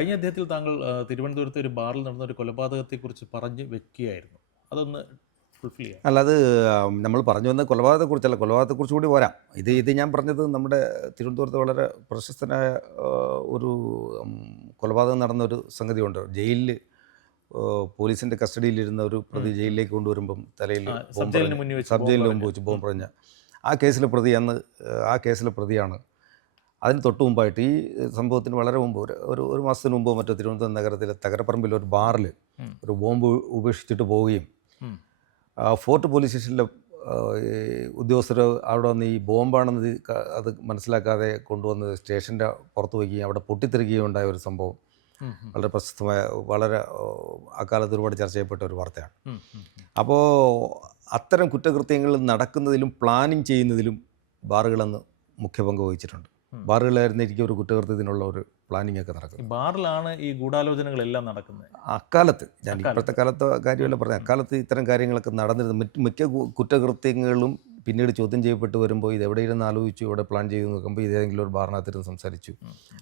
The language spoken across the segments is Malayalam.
കഴിഞ്ഞ അധ്യായത്തിൽ താങ്കൾ തിരുവനന്തപുരത്ത് ഒരു ബാറിൽ നടന്ന ഒരു കൊലപാതകത്തെക്കുറിച്ച് പറഞ്ഞു വെക്കുകയായിരുന്നു. അതൊന്ന് ഫുൾഫിൽ ചെയ്യാം. അല്ല അത് നമ്മൾ പറഞ്ഞു വന്നത് കൊലപാതകത്തെക്കുറിച്ചല്ല, കൊലപാതകത്തെക്കുറിച്ച് കൂടി വരാം. ഇത് ഞാൻ പറഞ്ഞത് നമ്മുടെ തിരുവനന്തപുരത്ത് വളരെ പ്രശസ്തനായ ഒരു കൊലപാതകം നടന്നൊരു സംഗതിയുണ്ട്. ജയിലിൽ പോലീസിൻ്റെ കസ്റ്റഡിയിലിരുന്ന ഒരു പ്രതി ജയിലിലേക്ക് കൊണ്ടുവരുമ്പം തലയിൽ സബ് ജയിലിന് മുന്നിൽ വെച്ച് സബ് ജയിലിന് മുമ്പ് വെച്ച് ബോംബ് പറഞ്ഞ ആ കേസിലെ പ്രതി അന്ന് ആ കേസിലെ പ്രതിയാണ്. അതിന് തൊട്ട് മുമ്പായിട്ട് ഈ സംഭവത്തിന് വളരെ മുമ്പ് ഒരു മാസത്തിന് മുമ്പോ മറ്റോ തിരുവനന്തപുരം നഗരത്തിലെ തകരപ്പറമ്പിൽ ഒരു ബാറിൽ ഒരു ബോംബ് ഉപേക്ഷിച്ചിട്ട് പോവുകയും ഫോർട്ട് പോലീസ് സ്റ്റേഷനിലെ ഉദ്യോഗസ്ഥർ അവിടെ വന്ന് ഈ ബോംബാണെന്ന് അത് മനസ്സിലാക്കാതെ കൊണ്ടുവന്ന് സ്റ്റേഷൻ്റെ പുറത്ത് വയ്ക്കുകയും അവിടെ പൊട്ടിത്തെറിക്കുകയും ഉണ്ടായ ഒരു സംഭവം വളരെ പ്രശസ്തമായ, വളരെ അക്കാലത്ത് ഒരുപാട് ചർച്ച ചെയ്യപ്പെട്ട ഒരു വാർത്തയാണ്. അപ്പോൾ അത്തരം കുറ്റകൃത്യങ്ങൾ നടക്കുന്നതിലും പ്ലാനിങ് ചെയ്യുന്നതിലും ബാറുകളെന്ന് മുഖ്യ പങ്ക് വഹിച്ചിട്ടുണ്ട്. ബാറുകളായിരുന്നിരിക്കും ഒരു കുറ്റകൃത്യത്തിനുള്ള ഒരു പ്ലാനിങ് ഒക്കെ നടക്കുന്നത്. ബാറിലാണ് ഈ ഗൂഢാലോചനകളെല്ലാം നടക്കുന്നത്. അക്കാലത്ത്, ഞാൻ ഇപ്പോഴത്തെ കാലത്തെ കാര്യമല്ല പറഞ്ഞത്, അക്കാലത്ത് ഇത്തരം കാര്യങ്ങളൊക്കെ നടന്നിരുന്നു. മിക്ക കുറ്റകൃത്യങ്ങളും പിന്നീട് ചോദ്യം ചെയ്യപ്പെട്ട് വരുമ്പോൾ ഇത് എവിടെയിരുന്ന് ആലോചിച്ചു, ഇവിടെ പ്ലാൻ ചെയ്തു നോക്കുമ്പോൾ ഇതേതെങ്കിലും ഒരു ബാറിനകത്തിരുന്ന് സംസാരിച്ചു,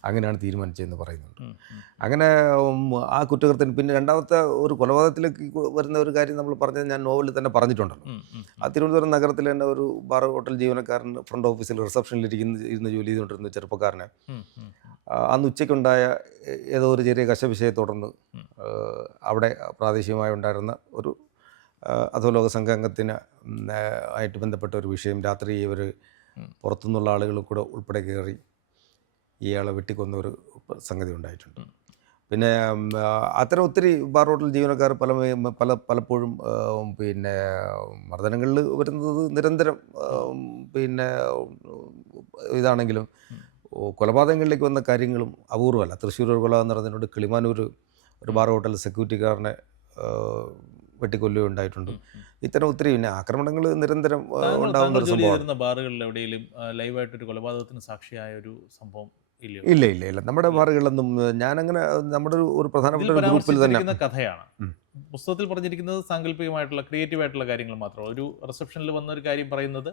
അങ്ങനെയാണ് തീരുമാനിച്ചതെന്ന് പറയുന്നുണ്ട്. അങ്ങനെ ആ കുറ്റകൃത്യം പിന്നെ രണ്ടാമത്തെ ഒരു കൊലപാതകത്തിലേക്ക് വരുന്ന ഒരു കാര്യം നമ്മൾ പറഞ്ഞത് ഞാൻ നോവലിൽ തന്നെ പറഞ്ഞിട്ടുണ്ടല്ലോ. ആ തിരുവനന്തപുരം നഗരത്തിൽ തന്നെ ഒരു ബാർ ഹോട്ടൽ ജീവനക്കാരൻ ഫ്രണ്ട് ഓഫീസിൽ റിസപ്ഷനിൽ ഇരുന്ന് ജോലി ചെയ്തുകൊണ്ടിരുന്ന ചെറുപ്പക്കാരനെ അന്ന് ഉച്ചയ്ക്കുണ്ടായ ഏതോ ഒരു ചെറിയ കശവിഷയെ തുടർന്ന് അവിടെ പ്രാദേശികമായി ഉണ്ടായിരുന്ന ഒരു അധോലോക സംഘാംഗത്തിന് ആയിട്ട് ബന്ധപ്പെട്ട ഒരു വിഷയം, രാത്രി ഇവർ പുറത്തുനിന്നുള്ള ആളുകൾ കൂടെ ഉൾപ്പെടെ കയറി ഇയാളെ വെട്ടിക്കൊന്ന ഒരു സംഗതി ഉണ്ടായിട്ടുണ്ട്. പിന്നെ അത്തരം ഒത്തിരി ബാർ ഹോട്ടൽ ജീവനക്കാർ പലപ്പോഴും പിന്നെ മർദ്ദനങ്ങളിൽ വരുന്നത് നിരന്തരം പിന്നെ ഇതാണെങ്കിലും കൊലപാതകങ്ങളിലേക്ക് വന്ന കാര്യങ്ങളും അപൂർവമല്ല. തൃശ്ശൂർ ഒരു കൊലപാതകം നടന്നിട്ടുണ്ട്. കിളിമാനൂർ ഒരു ബാർ ഹോട്ടൽ സെക്യൂരിറ്റിക്കാരനെ വെട്ടിക്കൊല്ലുകയും ഉണ്ടായിട്ടുണ്ട്. ഇത്തരം ഒത്തിരി പിന്നെ ആക്രമണങ്ങൾ നിരന്തരം ഉണ്ടാകുന്ന ഒരു സംഭവമാണ്. ബാറുകളിൽ എവിടെയെങ്കിലും ലൈവായിട്ടൊരു കൊലപാതകത്തിന് സാക്ഷിയായ ഒരു സംഭവം ഇല്ല. നമ്മുടെ ബാറുകളിലൊന്നും ഞാനങ്ങനെ നമ്മുടെ ഒരു പ്രധാനപ്പെട്ട ഒരു ഗ്രൂപ്പിൽ തന്നെ കഥയാണ് പുസ്തകത്തിൽ പറഞ്ഞിരിക്കുന്നത്. സാങ്കല്പികമായിട്ടുള്ള ക്രിയേറ്റീവ് ആയിട്ടുള്ള കാര്യങ്ങൾ മാത്രം. ഒരു റിസപ്ഷനിൽ വന്ന ഒരു കാര്യം പറയുന്നത്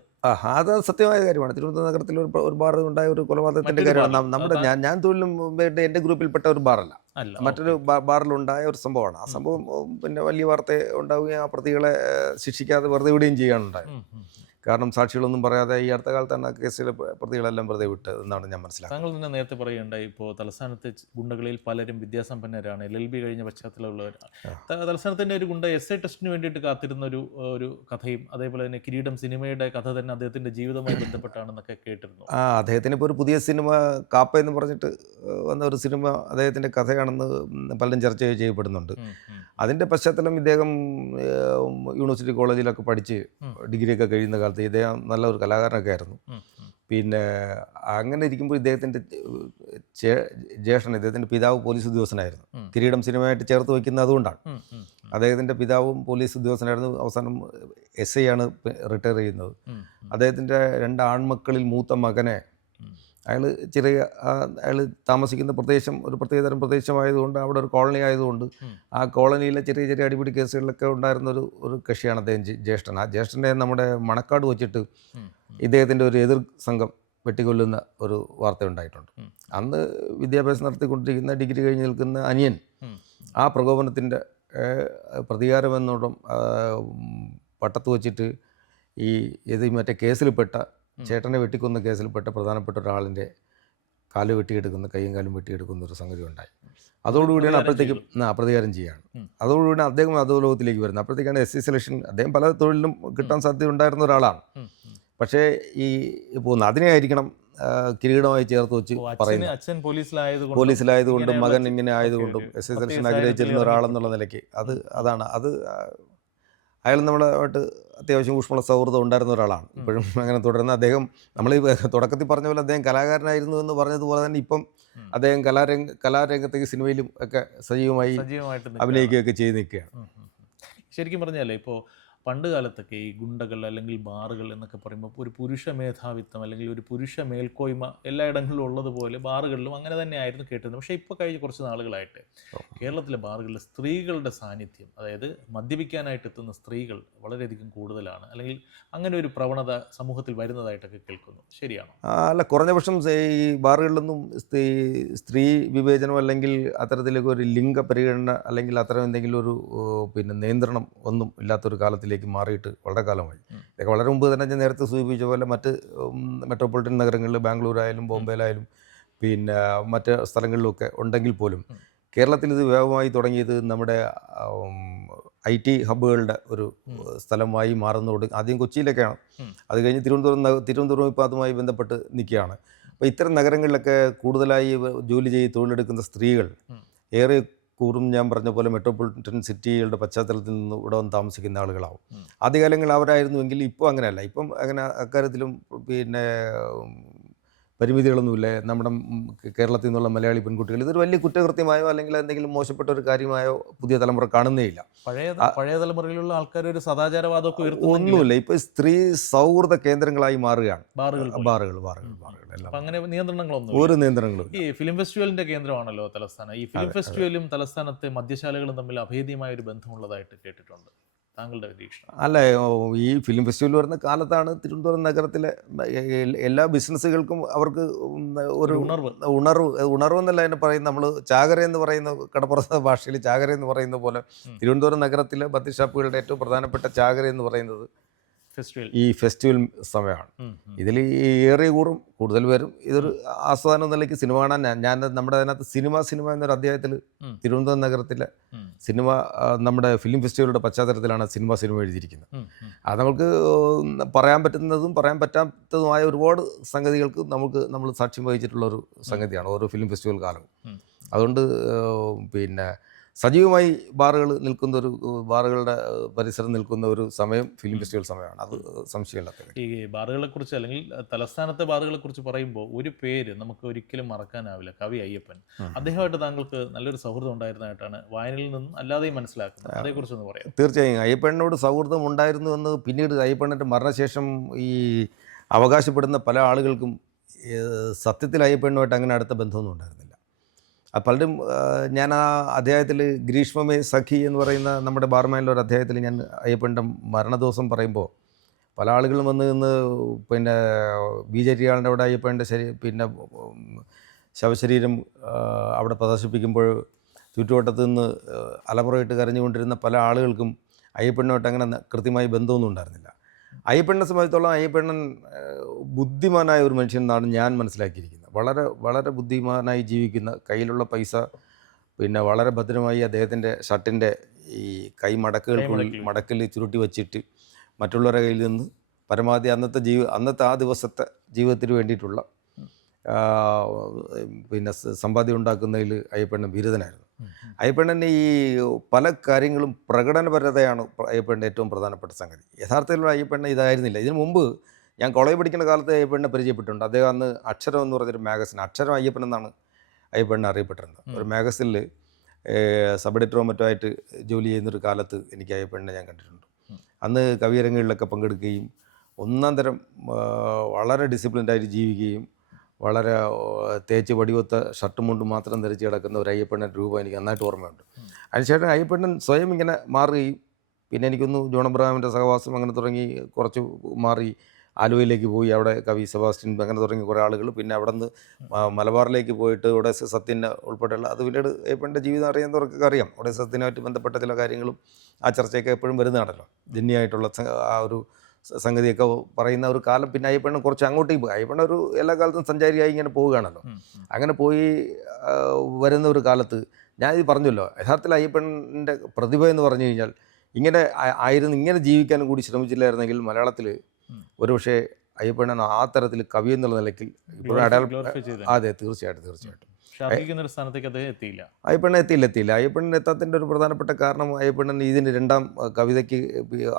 അത് സത്യമായ കാര്യമാണ്. തിരുവനന്തപുരം നഗരത്തിൽ ഒരു ബാർ ഉണ്ടായ ഒരു കൊലപാതകത്തിന്റെ കാര്യമാണ്. നമ്മുടെ ഞാൻ തൊഴിലും എൻ്റെ ഗ്രൂപ്പിൽപ്പെട്ട ഒരു ബാറല്ല, മറ്റൊരു ബാറിലുണ്ടായ ഒരു സംഭവമാണ്. ആ സംഭവം പിന്നെ വലിയ വാർത്ത ഉണ്ടാവുകയും ആ പ്രതികളെ ശിക്ഷിക്കാതെ വെറുതെ വിടുകയും ചെയ്യാനുണ്ടായത്. കാരണം സാക്ഷികളൊന്നും പറയാതെ ഈ അടുത്ത കാലത്താണ് കേസിലെ പ്രതികളെല്ലാം വെറുതെ വിട്ടത് എന്നാണ് ഞാൻ മനസ്സിലാക്കുന്നത്. താങ്കൾ തന്നെ നേരത്തെ പറയുകയുണ്ടായി, ഇപ്പോൾ തലസ്ഥാനത്തെ ഗുണ്ടകളിൽ പലരും വിദ്യാസമ്പന്നരാണ്, LLB കഴിഞ്ഞ പശ്ചാത്തലമുള്ളവരാണ്. തലസ്ഥാനത്തിൻ്റെ ഒരു ഗുണ്ട SI ടെസ്റ്റിന് വേണ്ടിയിട്ട് കാത്തിരുന്ന ഒരു കഥയും, അതേപോലെ തന്നെ കിരീടം സിനിമയുടെ കഥ തന്നെ അദ്ദേഹത്തിൻ്റെ ജീവിതവുമായി ബന്ധപ്പെട്ടാണെന്നൊക്കെ കേട്ടിരുന്നു. അദ്ദേഹത്തിന് ഇപ്പോൾ ഒരു പുതിയ സിനിമ കാപ്പ എന്ന് പറഞ്ഞിട്ട് വന്ന ഒരു സിനിമ അദ്ദേഹത്തിൻ്റെ കഥയാണെന്ന് പലരും ചർച്ച ചെയ്യപ്പെടുന്നുണ്ട്. അതിൻ്റെ പശ്ചാത്തലം ഇദ്ദേഹം യൂണിവേഴ്സിറ്റി കോളേജിലൊക്കെ പഠിച്ച് ഡിഗ്രിയൊക്കെ കഴിയുന്ന കാലത്ത് ഇദ്ദേഹം നല്ല ഒരു കലാകാരനൊക്കെ ആയിരുന്നു. പിന്നെ അങ്ങനെ ഇരിക്കുമ്പോൾ ഇദ്ദേഹത്തിൻ്റെ ജ്യേഷ്ഠൻ, ഇദ്ദേഹത്തിൻ്റെ പിതാവ് പോലീസ് ഉദ്യോഗസ്ഥനായിരുന്നു. കിരീടം സിനിമയായിട്ട് ചേർത്ത് വയ്ക്കുന്നത് അതുകൊണ്ടാണ്. അദ്ദേഹത്തിൻ്റെ പിതാവും പോലീസ് ഉദ്യോഗസ്ഥനായിരുന്നു. അവസാനം SI ആണ് റിട്ടയർ ചെയ്യുന്നത്. അദ്ദേഹത്തിൻ്റെ 2 ആൺമക്കളിൽ മൂത്ത മകനെ അയാൾ താമസിക്കുന്ന പ്രദേശം ഒരു പ്രത്യേകതരം പ്രദേശമായതുകൊണ്ട്, അവിടെ ഒരു കോളനി ആയതുകൊണ്ട് ആ കോളനിയിലെ ചെറിയ അടിപിടി കേസുകളിലൊക്കെ ഉണ്ടായിരുന്ന ഒരു കക്ഷിയാണ് അദ്ദേഹം, ജ്യേഷ്ഠൻ. ആ ജ്യേഷ്ഠനെ നമ്മുടെ മണക്കാട് വെച്ചിട്ട് ഇദ്ദേഹത്തിൻ്റെ ഒരു എതിർ സംഘം വെട്ടിക്കൊല്ലുന്ന ഒരു വാർത്ത ഉണ്ടായിട്ടുണ്ട്. അന്ന് വിദ്യാഭ്യാസം നടത്തിക്കൊണ്ടിരിക്കുന്ന ഡിഗ്രി കഴിഞ്ഞ് നിൽക്കുന്ന അനിയൻ ആ പ്രകോപനത്തിൻ്റെ പ്രതികാരമെന്നോടും പട്ടത്ത് വച്ചിട്ട് മറ്റേ കേസിൽപ്പെട്ട ചേട്ടനെ വെട്ടിക്കൊന്ന കേസിൽപ്പെട്ട പ്രധാനപ്പെട്ട ഒരാളിൻ്റെ കാല് വെട്ടിയെടുക്കുന്ന, കൈയും കാലും വെട്ടിയെടുക്കുന്ന ഒരു സംഗതി ഉണ്ടായി. അതോടുകൂടിയാണ് അപ്പോഴത്തേക്കും പ്രതികാരം ചെയ്യുകയാണ്. അതോടുകൂടിയാണ് അദ്ദേഹം അധോലോകത്തിലേക്ക് വരുന്നത്. അപ്പോഴത്തേക്കാണ് SI സെലക്ഷൻ. അദ്ദേഹം പല തൊഴിലിലും കിട്ടാൻ സാധ്യത ഉണ്ടായിരുന്ന ഒരാളാണ്. പക്ഷേ പോകുന്നത് അതിനെ ആയിരിക്കണം കിരീടമായി ചേർത്ത് വെച്ച് പറയുന്നത്. അച്ഛൻ പോലീസിലായതുകൊണ്ടും മകൻ ഇങ്ങനെ ആയതുകൊണ്ടും SI സെലക്ഷൻ ആഗ്രഹിച്ചിരുന്ന ഒരാളെന്നുള്ള നിലയ്ക്ക് അതാണ് അയാൾ നമ്മളായിട്ട് അത്യാവശ്യം ഊഷ്മള സൗഹൃദം ഉണ്ടായിരുന്ന ഒരാളാണ്. ഇപ്പോഴും അങ്ങനെ തുടരുന്ന അദ്ദേഹം, നമ്മൾ ഈ തുടക്കത്തിൽ പറഞ്ഞ പോലെ അദ്ദേഹം കലാകാരനായിരുന്നു എന്ന് പറഞ്ഞതുപോലെ തന്നെ ഇപ്പം അദ്ദേഹം കലാരംഗത്തേക്ക് സിനിമയിലും ഒക്കെ സജീവമായി അഭിനയിക്കുകയൊക്കെ ചെയ്ത് നിൽക്കുകയാണ്. ശരിക്കും പറഞ്ഞാലേ ഇപ്പോൾ പണ്ട് കാലത്തൊക്കെ ഈ ഗുണ്ടകൾ അല്ലെങ്കിൽ ബാറുകൾ എന്നൊക്കെ പറയുമ്പോൾ ഒരു പുരുഷ മേധാവിത്വം അല്ലെങ്കിൽ ഒരു പുരുഷ മേൽക്കോയ്മ എല്ലായിടങ്ങളിലും ഉള്ളതുപോലെ ബാറുകളിലും അങ്ങനെ തന്നെയായിരുന്നു കേട്ടിരുന്നത്. പക്ഷേ ഇപ്പോൾ കഴിഞ്ഞ കുറച്ച് നാളുകളായിട്ട് കേരളത്തിലെ ബാറുകളിൽ സ്ത്രീകളുടെ സാന്നിധ്യം, അതായത് മദ്യപിക്കാനായിട്ട് എത്തുന്ന സ്ത്രീകൾ വളരെയധികം കൂടുതലാണ്, അല്ലെങ്കിൽ അങ്ങനെ ഒരു പ്രവണത സമൂഹത്തിൽ വരുന്നതായിട്ടൊക്കെ കേൾക്കുന്നു. ശരിയാണോ? അല്ല, കുറഞ്ഞ പക്ഷം ഈ ബാറുകളിലൊന്നും സ്ത്രീ വിവേചനം അല്ലെങ്കിൽ അത്തരത്തിലേക്ക് ഒരു ലിംഗ പരിഗണന അല്ലെങ്കിൽ അത്തരം എന്തെങ്കിലും ഒരു പിന്നെ നിയന്ത്രണം ഒന്നും ഇല്ലാത്തൊരു കാലത്തിലേക്ക് മാറിയിട്ട് വളരെ കാലമായി. ഇതൊക്കെ വളരെ മുമ്പ് തന്നെ ഞാൻ നേരത്തെ സൂചിപ്പിച്ച പോലെ മറ്റ് മെട്രോപൊളിറ്റൻ നഗരങ്ങളിൽ ബാംഗ്ലൂരായാലും ബോംബെയിലായാലും പിന്നെ മറ്റ് സ്ഥലങ്ങളിലൊക്കെ ഉണ്ടെങ്കിൽ പോലും കേരളത്തിൽ ഇത് വ്യാപകമായി തുടങ്ങിയത് നമ്മുടെ IT ഹബ്ബുകളുടെ ഒരു സ്ഥലമായി മാറുന്നതോട് ആദ്യം കൊച്ചിയിലൊക്കെയാണ്, അത് കഴിഞ്ഞ് തിരുവനന്തപുരം ഇപ്പോൾ അതുമായി ബന്ധപ്പെട്ട് നിൽക്കുകയാണ്. അപ്പോൾ ഇത്തരം നഗരങ്ങളിലൊക്കെ കൂടുതലായി ജോലി ചെയ്ത് തൊഴിലെടുക്കുന്ന സ്ത്രീകൾ ഏറെ കൂറും ഞാൻ പറഞ്ഞ പോലെ മെട്രോപൊളിറ്റൻ സിറ്റികളുടെ പശ്ചാത്തലത്തിൽ നിന്ന് ഇവിടെ വന്ന് താമസിക്കുന്ന ആളുകളാവും. ആദ്യകാലങ്ങളിൽ അവരായിരുന്നുവെങ്കിൽ ഇപ്പോൾ അങ്ങനെയല്ല. ഇപ്പം അങ്ങനെ അക്കാര്യത്തിലും പിന്നെ പരിമിതികളൊന്നുമില്ല. നമ്മുടെ കേരളത്തിൽ നിന്നുള്ള മലയാളി പെൺകുട്ടികൾ ഇതൊരു വലിയ കുറ്റകൃത്യമായോ അല്ലെങ്കിൽ എന്തെങ്കിലും മോശപ്പെട്ട ഒരു കാര്യമായോ പുതിയ തലമുറ കാണുന്നേയില്ല. പഴയ തലമുറയിലുള്ള ആൾക്കാർ ഒരു സദാചാരവാദമൊക്കെ ഒന്നുമില്ല. ഇപ്പോൾ സ്ത്രീ സൗഹൃദ കേന്ദ്രങ്ങളായി മാറുകയാണ് ബാറുകൾ എല്ലാം. അങ്ങനെ നിയന്ത്രണങ്ങളൊന്നും ഒരു നിയന്ത്രണങ്ങളും. ഈ ഫിലിം ഫെസ്റ്റിവലിന്റെ കേന്ദ്രമാണല്ലോ തലസ്ഥാനം. ഈ ഫിലിം ഫെസ്റ്റിവലും തലസ്ഥാനത്തെ മദ്യശാലകളും തമ്മിൽ അഭേദ്യമായ ഒരു ബന്ധമുള്ളതായിട്ട് കേട്ടിട്ടുണ്ട്. താങ്കളുടെ നിരീക്ഷണം? അല്ല, ഈ ഫിലിം ഫെസ്റ്റിവൽ വരുന്ന കാലത്താണ് തിരുവനന്തപുരം നഗരത്തിലെ എല്ലാ ബിസിനസ്സുകൾക്കും അവർക്ക് ഒരു ഉണർവ് എന്നല്ല അതിനെ പറയുന്നത്. നമ്മൾ ചാകര എന്ന് പറയുന്ന കടപ്പുറത്തെ ഭാഷയിൽ ചാകര എന്ന് പറയുന്ന പോലെ തിരുവനന്തപുരം നഗരത്തിലെ മദ്യഷാപ്പുകളുടെ ഏറ്റവും പ്രധാനപ്പെട്ട ചാകര എന്ന് പറയുന്നത് ഈ ഫെസ്റ്റിവൽ സമയമാണ്. ഇതിൽ ഏറെ കൂറും കൂടുതൽ പേരും ഇതൊരു ആസ്വാദന നിലയ്ക്ക് സിനിമ കാണാൻ ഞാൻ നമ്മുടെ അതിനകത്ത് സിനിമ എന്നൊരു അധ്യായത്തിൽ തിരുവനന്തപുരം നഗരത്തിലെ സിനിമ നമ്മുടെ ഫിലിം ഫെസ്റ്റിവലുടെ പശ്ചാത്തലത്തിലാണ് സിനിമ എഴുതിയിരിക്കുന്നത്. അത് നമുക്ക് പറയാൻ പറ്റുന്നതും പറയാൻ പറ്റാത്തതുമായ ഒരുപാട് സംഗതികൾക്ക് നമ്മൾ സാക്ഷ്യം വഹിച്ചിട്ടുള്ളൊരു സംഗതിയാണ് ഓരോ ഫിലിം ഫെസ്റ്റിവൽ കാലവും. അതുകൊണ്ട് പിന്നെ സജീവമായി ബാറുകളുടെ പരിസരം നിൽക്കുന്ന ഒരു സമയം ഫിലിം ഫെസ്റ്റിവൽ സമയമാണ്. അത് സംശയമില്ലാത്ത. ഈ ബാറുകളെ കുറിച്ച് അല്ലെങ്കിൽ തലസ്ഥാനത്തെ ബാറുകളെ കുറിച്ച് പറയുമ്പോൾ ഒരു പേര് നമുക്ക് ഒരിക്കലും മറക്കാനാവില്ല, കവി അയ്യപ്പൻ. അദ്ദേഹമായിട്ട് താങ്കൾക്ക് നല്ലൊരു സൗഹൃദം ഉണ്ടായിരുന്നതായിട്ടാണ് വായനയിൽ നിന്നും അല്ലാതെയും മനസ്സിലാക്കുന്നത്. അതേക്കുറിച്ചൊന്ന് പറയാം. തീർച്ചയായും അയ്യപ്പനോട് സൗഹൃദം ഉണ്ടായിരുന്നു എന്ന് പിന്നീട് അയ്യപ്പൻ്റെ മരണശേഷം ഈ അവകാശപ്പെടുന്ന പല ആളുകൾക്കും സത്യത്തിൽ അയ്യപ്പനുമായിട്ട് അങ്ങനെ അടുത്ത ബന്ധമൊന്നും ഉണ്ടായിരുന്നില്ല. പലരും ഞാൻ ആ അധ്യായത്തിൽ ഗ്രീഷ്മമേ സഖി എന്ന് പറയുന്ന നമ്മുടെ ബാർമാനിലെ ഒരു അധ്യായത്തിൽ ഞാൻ അയ്യപ്പൻ്റെ മരണദിവസം പറയുമ്പോൾ പല ആളുകളും വന്ന് നിന്ന് പിന്നെ ബീജരിയാളിൻ്റെ അവിടെ അയ്യപ്പൻ്റെ പിന്നെ ശവശരീരം അവിടെ പ്രദർശിപ്പിക്കുമ്പോൾ ചുറ്റുവട്ടത്ത് നിന്ന് അലമുറയിട്ട് കരഞ്ഞുകൊണ്ടിരുന്ന പല ആളുകൾക്കും അയ്യപ്പനുമായിട്ട് അങ്ങനെ കൃത്യമായി ബന്ധമൊന്നും ഉണ്ടായിരുന്നില്ല. അയ്യപ്പനെ സംബന്ധിച്ചോളം അയ്യപ്പണ്ണൻ ബുദ്ധിമാനായ ഒരു മനുഷ്യൻ എന്നാണ് ഞാൻ മനസ്സിലാക്കിയിരിക്കുന്നത്. വളരെ വളരെ ബുദ്ധിമാനായി ജീവിക്കുന്ന, കയ്യിലുള്ള പൈസ പിന്നെ വളരെ ഭദ്രമായി അദ്ദേഹത്തിൻ്റെ ഷർട്ടിൻ്റെ ഈ കൈ മടക്കിൽ ചുരുട്ടി വച്ചിട്ട് മറ്റുള്ളവരുടെ കയ്യിൽ നിന്ന് പരമാവധി അന്നത്തെ ആ ദിവസത്തെ ജീവിതത്തിന് വേണ്ടിയിട്ടുള്ള പിന്നെ സമ്പാദ്യം ഉണ്ടാക്കുന്നതിൽ അയ്യപ്പണ്ണൻ ബിരുദനായിരുന്നു. അയ്യപ്പണ്ണൻ്റെ ഈ പല കാര്യങ്ങളും പ്രകടനപരതയാണ് അയ്യപ്പൻ്റെ ഏറ്റവും പ്രധാനപ്പെട്ട സംഗതി. യഥാർത്ഥത്തിലുള്ള അയ്യപ്പണ്ണ ഇതായിരുന്നില്ല. ഇതിനു മുമ്പ് ഞാൻ കോളേജ് പഠിക്കുന്ന കാലത്ത് അയ്യപ്പണ്ണെ പരിചയപ്പെട്ടിട്ടുണ്ട്. അദ്ദേഹം അന്ന് അക്ഷരം എന്ന് പറഞ്ഞൊരു മാഗസിൻ, അക്ഷരം അയ്യപ്പൻ എന്നാണ് അയ്യപ്പണ്ണെ അറിയപ്പെട്ടിരുന്നത്. ഒരു മാഗസിനിൽ സബ് എഡിറ്ററോ മറ്റോ ആയിട്ട് ജോലി ചെയ്യുന്നൊരു കാലത്ത് എനിക്ക് അയ്യപ്പണ്ണെ ഞാൻ കണ്ടിട്ടുണ്ട്. അന്ന് കവിയരങ്ങുകളിലൊക്കെ പങ്കെടുക്കുകയും ഒന്നാം തരം വളരെ ഡിസിപ്ലിൻഡായിട്ട് ജീവിക്കുകയും വളരെ തേച്ച് വടിവത്ത ഷർട്ടും മുണ്ടും മാത്രം ധരിച്ച് കിടക്കുന്ന ഒരു അയ്യപ്പണ്ണൻ രൂപം എനിക്ക് നന്നായിട്ട് ഓർമ്മയുണ്ട്. അതിനുശേഷം അയ്യപ്പണ്ണൻ സ്വയം ഇങ്ങനെ മാറുകയും പിന്നെ എനിക്കൊന്ന് ജോൺ അബ്രഹാമിൻ്റെ സഹവാസം അങ്ങനെ തുടങ്ങി കുറച്ച് മാറി ആലുവയിലേക്ക് പോയി, അവിടെ കവി സെബാസ്റ്റ്യൻ അങ്ങനെ തുടങ്ങി കുറേ ആളുകൾ, പിന്നെ അവിടെ നിന്ന് മലബാറിലേക്ക് പോയിട്ട് അവിടെ സത്യനെ ഉൾപ്പെടെയുള്ള അത് പിന്നീട് അയ്യപ്പൻ്റെ ജീവിതം അറിയുന്നവർക്കൊക്കെ അറിയാം. അവിടെ സത്യനായിട്ട് ബന്ധപ്പെട്ട ചില കാര്യങ്ങളും ആ ചർച്ചയൊക്കെ എപ്പോഴും വരുന്നതാണല്ലോ. ജന്യായിട്ടുള്ള ആ ഒരു സംഗതിയൊക്കെ പറയുന്ന ഒരു കാലം. പിന്നെ അയ്യപ്പണ്ണൻ കുറച്ച് അങ്ങോട്ടേക്ക് പോയി. അയ്യപ്പണ്ണ ഒരു എല്ലാ കാലത്തും സഞ്ചാരിയായി ഇങ്ങനെ പോവുകയാണല്ലോ. അങ്ങനെ പോയി വരുന്ന ഒരു കാലത്ത് ഞാനിത് പറഞ്ഞല്ലോ, യഥാർത്ഥത്തിൽ അയ്യപ്പൻ്റെ പ്രതിഭ എന്ന് പറഞ്ഞു കഴിഞ്ഞാൽ ഇങ്ങനെ ജീവിക്കാനും കൂടി ശ്രമിച്ചില്ലായിരുന്നെങ്കിൽ മലയാളത്തിൽ ഒരുപക്ഷെ അയ്യപ്പണ്ണൻ ആ തരത്തിൽ കവി എന്നുള്ള നിലയ്ക്ക് ഇപ്പോഴും അതെ തീർച്ചയായിട്ടും അയ്യപ്പണ്ണൻ എത്തിയില്ല. അയ്യപ്പണ്ണൻ എത്താത്തതിൻ്റെ ഒരു പ്രധാനപ്പെട്ട കാരണം അയ്യപ്പണ്ണൻ ഇതിന് രണ്ടാം കവിതയ്ക്ക്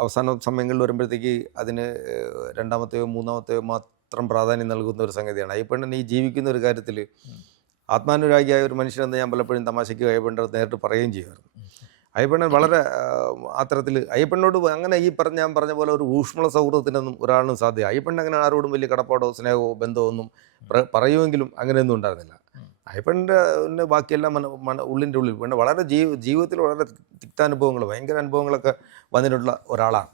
അവസാന സമയങ്ങളിൽ വരുമ്പോഴത്തേക്ക് അതിന് രണ്ടാമത്തെയോ മൂന്നാമത്തെയോ മാത്രം പ്രാധാന്യം നൽകുന്ന ഒരു സംഗതിയാണ്. അയ്യപ്പണ്ണൻ ഈ ജീവിക്കുന്ന ഒരു കാര്യത്തിൽ ആത്മാനുരാഗിയായ ഒരു മനുഷ്യനെന്ന് ഞാൻ പലപ്പോഴും തമാശയ്ക്ക് അയ്യപ്പൻ്റെ നേരിട്ട് പറയുകയും ചെയ്യുമായിരുന്നു. അയ്യപ്പണ്ണൻ വളരെ അത്തരത്തിൽ അയ്യപ്പണ്ണോട് അങ്ങനെ ഞാൻ പറഞ്ഞ പോലെ ഒരു ഊഷ്മള സൗഹൃദത്തിനൊന്നും ഒരാളിനും സാധ്യത. അയ്യപ്പണ്ണൻ അങ്ങനെ ആരോടും വലിയ കടപ്പാടോ സ്നേഹമോ ബന്ധമോ ഒന്നും പറയുമെങ്കിലും അങ്ങനെയൊന്നും ഉണ്ടായിരുന്നില്ല. അയ്യപ്പൻ്റെ ബാക്കിയെല്ലാം ഉള്ളിൻ്റെ ഉള്ളിൽ പിന്നെ വളരെ ജീവിതത്തിൽ വളരെ തിക്താനുഭവങ്ങൾ ഭയങ്കര അനുഭവങ്ങളൊക്കെ വന്നിട്ടുള്ള ഒരാളാണ്.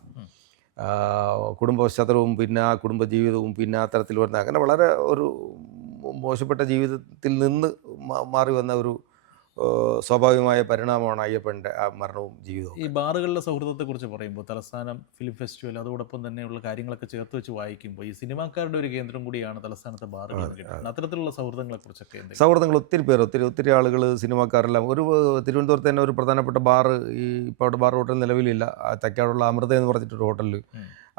കുടുംബ പശ്ചാത്തലവും പിന്നെ ആ കുടുംബജീവിതവും പിന്നെ ആ തരത്തിൽ വരുന്ന അങ്ങനെ വളരെ ഒരു മോശപ്പെട്ട ജീവിതത്തിൽ നിന്ന് മാറി വന്ന ഒരു സ്വാഭാവികമായ പരിണാമമാണ് അയ്യപ്പൻ്റെ ആ മരണവും ജീവിതവും. ഈ ബാറുകളിലെ സൗഹൃദത്തെക്കുറിച്ച് പറയുമ്പോൾ തലസ്ഥാനം ഫിലിം ഫെസ്റ്റിവൽ അതോടൊപ്പം തന്നെയുള്ള കാര്യങ്ങളൊക്കെ ചേർത്ത് വെച്ച് വായിക്കുമ്പോൾ ഈ സിനിമാക്കാരുടെ ഒരു കേന്ദ്രം കൂടിയാണ് തലസ്ഥാനത്തെ ബാറുകൾ കിട്ടുന്നത്. അത്തരത്തിലുള്ള സൗഹൃദങ്ങളെക്കുറിച്ചൊക്കെ സൗഹൃദങ്ങൾ ഒത്തിരി ആളുകൾ സിനിമാക്കാരെല്ലാം ഒരു തിരുവനന്തപുരത്ത് തന്നെ ഒരു പ്രധാനപ്പെട്ട ബാറ് ഈ ഇപ്പോൾ അവിടെ ബാർ ഹോട്ടൽ നിലവിലില്ല. തൈക്കാടുള്ള അമൃത എന്ന് പറഞ്ഞിട്ടൊരു ഹോട്ടലിൽ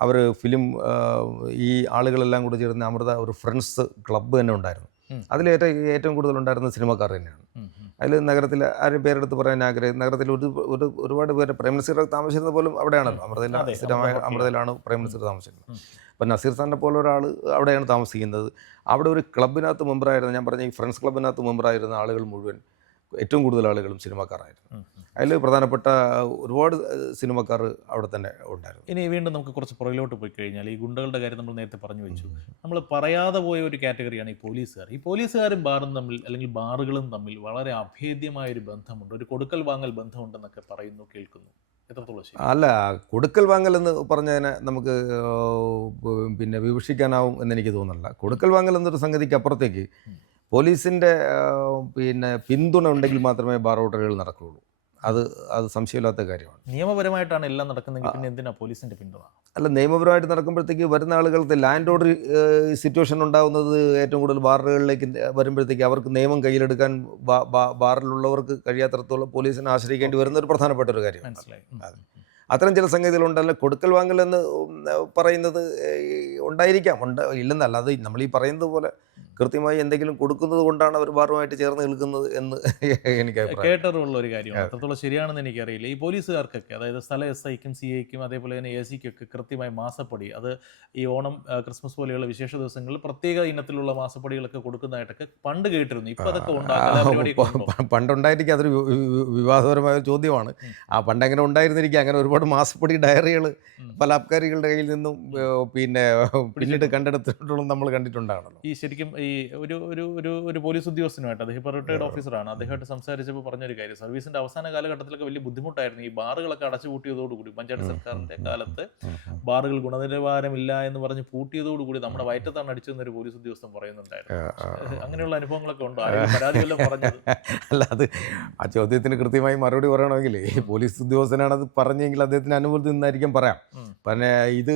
അവർ ഫിലിം ഈ ആളുകളെല്ലാം കൂടി ചേർന്ന് അമൃത ഒരു ഫ്രണ്ട്സ് ക്ലബ്ബ് തന്നെ ഉണ്ടായിരുന്നു. അതിൽ ഏറ്റവും കൂടുതൽ ഉണ്ടായിരുന്ന സിനിമാക്കാർ തന്നെയാണ്. അതിൽ നഗരത്തിൽ ആരും പേരെടുത്ത് പറയാൻ ആഗ്രഹിക്കും. നഗരത്തിൽ ഒരുപാട് പേര് പ്രേം നസീർ താമസിക്കുന്നത് പോലും അവിടെയാണല്ലോ. സ്ഥിരമായ അമൃതയിലാണ് പ്രേം നസീർ താമസിക്കുന്നത്. അപ്പം നസീർ സാറിനെ പോലെ ഒരാൾ അവിടെയാണ് താമസിക്കുന്നത്. അവിടെ ഒരു ക്ലബിനകത്ത് മെമ്പറായിരുന്ന ഞാൻ പറഞ്ഞ ഈ ഫ്രണ്ട്സ് ക്ലബിനകത്ത് മെമ്പറായിരുന്ന ആളുകൾ മുഴുവൻ ഏറ്റവും കൂടുതൽ ആളുകളും സിനിമാക്കാരായിരുന്നു. അതിൽ പ്രധാനപ്പെട്ട ഒരുപാട് സിനിമക്കാർ അവിടെ തന്നെ ഉണ്ടായിരുന്നു. ഇനി വീണ്ടും നമുക്ക് കുറച്ച് പുറകിലോട്ട് പോയി കഴിഞ്ഞാൽ ഈ ഗുണ്ടകളുടെ കാര്യം നമ്മൾ നേരത്തെ പറഞ്ഞു വെച്ചു. നമ്മൾ പറയാതെ പോയ ഒരു കാറ്റഗറിയാണ് ഈ പോലീസുകാർ. ഈ പോലീസുകാരും ബാറും തമ്മിൽ അല്ലെങ്കിൽ ബാറുകളും തമ്മിൽ വളരെ അഭേദ്യമായൊരു ബന്ധമുണ്ട്, ഒരു കൊടുക്കൽ വാങ്ങൽ ബന്ധമുണ്ടെന്നൊക്കെ പറയുന്നു, കേൾക്കുന്നു. എത്രത്തോളം ശരി? അല്ല, കൊടുക്കൽ വാങ്ങൽ എന്ന് പറഞ്ഞതിനെ നമുക്ക് പിന്നെ വിവക്ഷിക്കാനാവും എന്നെനിക്ക് തോന്നുന്നില്ല. കൊടുക്കൽ വാങ്ങൽ എന്നൊരു സംഗതിക്ക് അപ്പുറത്തേക്ക് പോലീസിൻ്റെ പിന്നെ പിന്തുണ ഉണ്ടെങ്കിൽ മാത്രമേ ബാർ ഹോട്ടലുകൾ നടക്കുകയുള്ളൂ. അത് സംശയമില്ലാത്ത കാര്യമാണ്. നിയമപരമായിട്ടാണ് എല്ലാം നടക്കുന്നതെങ്കിൽ പിന്നെ എന്തിനാ പോലീസിൻ്റെ പിന്തുണ? അല്ല, നിയമപരമായിട്ട് നടക്കുമ്പോഴത്തേക്ക് വരുന്ന ആളുകൾക്ക് ലാൻഡ് ഓർഡർ സിറ്റുവേഷൻ ഉണ്ടാകുന്നത് ഏറ്റവും കൂടുതൽ ബാറുകളിലേക്ക് വരുമ്പോഴത്തേക്ക് അവർക്ക് നിയമം കയ്യിലെടുക്കാൻ ബാറിലുള്ളവർക്ക് കഴിയാത്തടത്തോളം പോലീസിനെ ആശ്രയിക്കേണ്ടി വരുന്ന ഒരു പ്രധാനപ്പെട്ട ഒരു കാര്യമാണ്. മനസ്സിലായി. അത്തരം ചില സംഗതികളുണ്ടല്ലോ. കൊടുക്കൽ വാങ്ങൽ എന്ന് പറയുന്നത് ഉണ്ടായിരിക്കാം, ഇല്ലെന്നല്ല. അത് നമ്മൾ ഈ പറയുന്നത് പോലെ കൃത്യമായി എന്തെങ്കിലും കൊടുക്കുന്നത് കൊണ്ടാണ് അവർ ബാറുമായിട്ട് ചേർന്ന് നിൽക്കുന്നത് എന്ന് എനിക്ക് കേട്ടറിവുള്ള ഒരു കാര്യമാണ്. അത്രത്തോളം ശരിയാണെന്ന് എനിക്കറിയില്ല. ഈ പോലീസുകാർക്കൊക്കെ, അതായത് സ്ഥല SI-ക്കും CI-ക്കും അതേപോലെ തന്നെ AC-ക്കൊക്കെ കൃത്യമായി മാസപ്പടി, അത് ഈ ഓണം ക്രിസ്മസ് പോലെയുള്ള വിശേഷ ദിവസങ്ങളിൽ പ്രത്യേക ഇനത്തിലുള്ള മാസപ്പടികളൊക്കെ കൊടുക്കുന്നതായിട്ടൊക്കെ പണ്ട് കേട്ടിരുന്നു. ഇപ്പം അതൊക്കെ പണ്ടുണ്ടായിരിക്കും. അതൊരു വിവാദപരമായ ഒരു ചോദ്യമാണ്. ആ പണ്ടെങ്ങനെ ഉണ്ടായിരുന്നിരിക്കുക. അങ്ങനെ ഒരുപാട് മാസപ്പടി ഡയറികൾ പല അബ്കാരികളുടെ കയ്യിൽ നിന്നും പിന്നീട് കണ്ടെടുത്തിട്ടുള്ള നമ്മൾ കണ്ടിട്ടുണ്ടാണല്ലോ. ഈ ശരിക്കും ഈ ഒരു പോലീസ് ഉദ്യോഗസ്ഥനുമായിട്ട്, അദ്ദേഹം ഇപ്പോൾ റിട്ടയർഡ് ഓഫീസറാണ്, അദ്ദേഹമായിട്ട് സംസാരിച്ചപ്പോൾ പറഞ്ഞൊരു കാര്യം, സർവീസിന്റെ അവസാന കാലഘട്ടത്തിലൊക്കെ വലിയ ബുദ്ധിമുട്ടായിരുന്നു. ഈ ബാറുകളൊക്കെ അടച്ചുപൂട്ടിയതോടുകൂടി പഞ്ചായത്ത് സർക്കാരിന്റെ കാലത്ത് ബാറുകൾ ഗുണനിലവാരമില്ല എന്ന് പറഞ്ഞ് പൂട്ടിയതോടുകൂടി നമ്മുടെ വയറ്റത്താണ് അടിച്ചെന്നൊരു പോലീസ് ഉദ്യോഗസ്ഥൻ പറയുന്നുണ്ടായിരുന്നു. അങ്ങനെയുള്ള അനുഭവങ്ങളൊക്കെ ഉണ്ടോ? പരാതിയെല്ലാം പറഞ്ഞത്? അല്ല, അത് ആ ചോദ്യത്തിന് കൃത്യമായി മറുപടി പറയണമെങ്കിൽ പോലീസ് ഉദ്യോഗസ്ഥനാണ് അത് പറഞ്ഞെങ്കിൽ അദ്ദേഹത്തിന് അനുഭവത്തിൽ നിന്നായിരിക്കും പറയാം. പിന്നെ ഇത്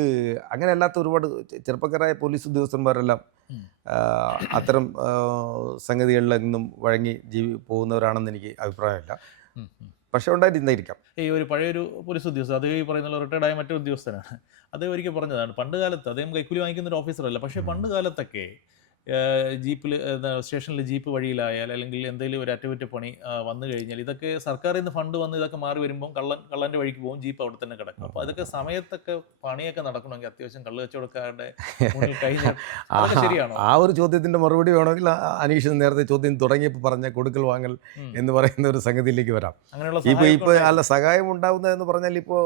അങ്ങനെ അല്ലാത്ത ഒരുപാട് ചെറുപ്പക്കാരായ പോലീസ് ഉദ്യോഗസ്ഥന്മാരെല്ലാം അത്തരം സംഗതികളിലൊന്നും വഴങ്ങി പോകുന്നവരാണെന്ന് എനിക്ക് അഭിപ്രായമില്ല. പക്ഷെ ഉണ്ടായിരുന്നിരിക്കാം. ഈ ഒരു പഴയൊരു പോലീസ് ഉദ്യോഗസ്ഥൻ, അദ്ദേഹം ഈ പറയുന്ന റിട്ടയർഡായ മറ്റൊരു ഉദ്യോഗസ്ഥനാണ്. അദ്ദേഹം ഒരിക്കൽ പറഞ്ഞതാണ്, പണ്ട് കാലത്ത് അദ്ദേഹം കൈക്കൂലി വാങ്ങിക്കുന്ന ഒരു ഓഫീസറല്ല, പക്ഷേ പണ്ട് കാലത്തൊക്കെ ജീപ്പിൽ സ്റ്റേഷനിൽ ജീപ്പ് വഴിയിലായാൽ അല്ലെങ്കിൽ എന്തെങ്കിലും ഒരു അറ്റകുറ്റപ്പണി വന്നു കഴിഞ്ഞാൽ ഇതൊക്കെ സർക്കാരിൽ നിന്ന് ഫണ്ട് വന്ന് ഇതൊക്കെ മാറി വരുമ്പോൾ കള്ളൻ്റെ വഴിക്ക് പോകും, ജീപ്പ് അവിടെ തന്നെ കിടക്കും. അപ്പോൾ അതൊക്കെ സമയത്തൊക്കെ പണിയൊക്കെ നടക്കണമെങ്കിൽ അത്യാവശ്യം കള്ള് കച്ചവടക്കാരുടെ കഴിഞ്ഞാൽ ശരിയാണോ? ആ ഒരു ചോദ്യത്തിൻ്റെ മറുപടി വേണമെങ്കിൽ അനീഷ് നേരത്തെ ചോദ്യം തുടങ്ങിയപ്പോൾ പറഞ്ഞ കൊടുക്കൽ വാങ്ങൽ എന്ന് പറയുന്ന ഒരു സംഗതിയിലേക്ക് വരാം. ഇപ്പോൾ അല്ല, സഹായം ഉണ്ടാകുന്നതെന്ന് പറഞ്ഞാൽ ഇപ്പോൾ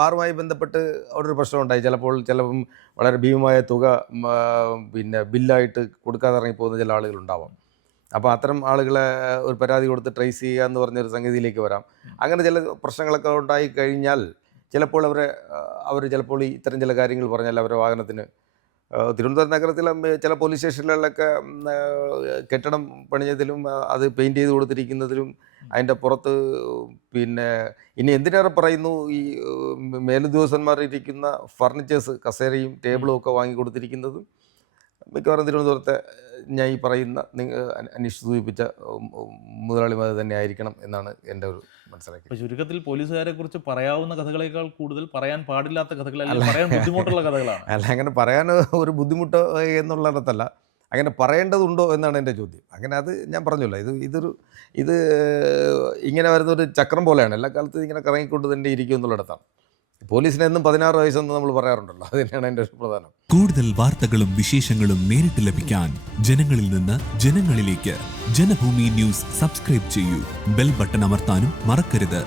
ബാറുമായി ബന്ധപ്പെട്ട് അവിടെ ഒരു പ്രശ്നം ഉണ്ടായി. ചിലപ്പം വളരെ ഭീമമായ തുക ബില്ലായിട്ട് കൊടുക്കാതെ ഇറങ്ങിപ്പോകുന്ന ചില ആളുകളുണ്ടാവാം. അപ്പോൾ അത്തരം ആളുകളെ ഒരു പരാതി കൊടുത്ത് ട്രേസ് ചെയ്യുക എന്ന് പറഞ്ഞൊരു സംഗതിയിലേക്ക് വരാം. അങ്ങനെ ചില പ്രശ്നങ്ങളൊക്കെ ഉണ്ടായി കഴിഞ്ഞാൽ ചിലപ്പോൾ അവർ ചിലപ്പോൾ ഇത്തരം ചില കാര്യങ്ങൾ പറഞ്ഞാൽ അവരുടെ വാഹനത്തിന് തിരുവനന്തപുരം നഗരത്തിലെ ചില പോലീസ് സ്റ്റേഷനുകളിലൊക്കെ കെട്ടിടം പണിഞ്ഞതിലും അത് പെയിൻറ്റ് ചെയ്ത് കൊടുത്തിരിക്കുന്നതിലും അതിൻ്റെ പുറത്ത് ഇനി എന്തിനേറെ പറയുന്നു, ഈ മേലുദ്യോഗസ്ഥന്മാർ ഇരിക്കുന്ന ഫർണിച്ചേഴ്സ്, കസേരയും ടേബിളും ഒക്കെ വാങ്ങി കൊടുത്തിരിക്കുന്നതും മിക്കവാറും തിരുവനന്തപുരത്തെ ഞാൻ ഈ പറയുന്ന അന്വേഷിച്ച് സൂചിപ്പിച്ച മുതലാളിമാർ തന്നെ ആയിരിക്കണം എന്നാണ് എൻ്റെ ഒരു മനസ്സിലാക്കി. ചുരുക്കത്തിൽ പോലീസുകാരെ കുറിച്ച് പറയാവുന്ന കഥകളേക്കാൾ കൂടുതൽ പറയാൻ പാടില്ലാത്ത കഥകളല്ല, പറയാൻ ബുദ്ധിമുട്ടുള്ള കഥകളാണ്. അല്ല, അങ്ങനെ പറയാൻ ഒരു ബുദ്ധിമുട്ട് എന്നുള്ളിടത്തല്ല, അങ്ങനെ പറയേണ്ടതുണ്ടോ എന്നാണ് എൻ്റെ ചോദ്യം. അങ്ങനെ അത് ഞാൻ പറഞ്ഞല്ലോ, ഇത് ഇങ്ങനെ വരുന്നൊരു ചക്രം പോലെയാണ്, എല്ലാ കാലത്തും ഇങ്ങനെ കറങ്ങിക്കൊണ്ട് തന്നെ ഇരിക്കും എന്നുള്ളിടത്താണ്. പോലീസിന് എന്നും 16 വയസ്സെന്ന് നമ്മൾ പറയാറുണ്ടല്ലോ, അത് തന്നെയാണ് എൻ്റെ ഒരു പ്രധാനം. കൂടുതൽ വാർത്തകളും വിശേഷങ്ങളും നേരിട്ട് ലഭിക്കാൻ ജനങ്ങളിൽ നിന്ന് ജനങ്ങളിലേക്ക് ജനഭൂമി ന്യൂസ് സബ്സ്ക്രൈബ് ചെയ്യൂ. ബെൽ ബട്ടൺ അമർത്താനും മറക്കരുത്.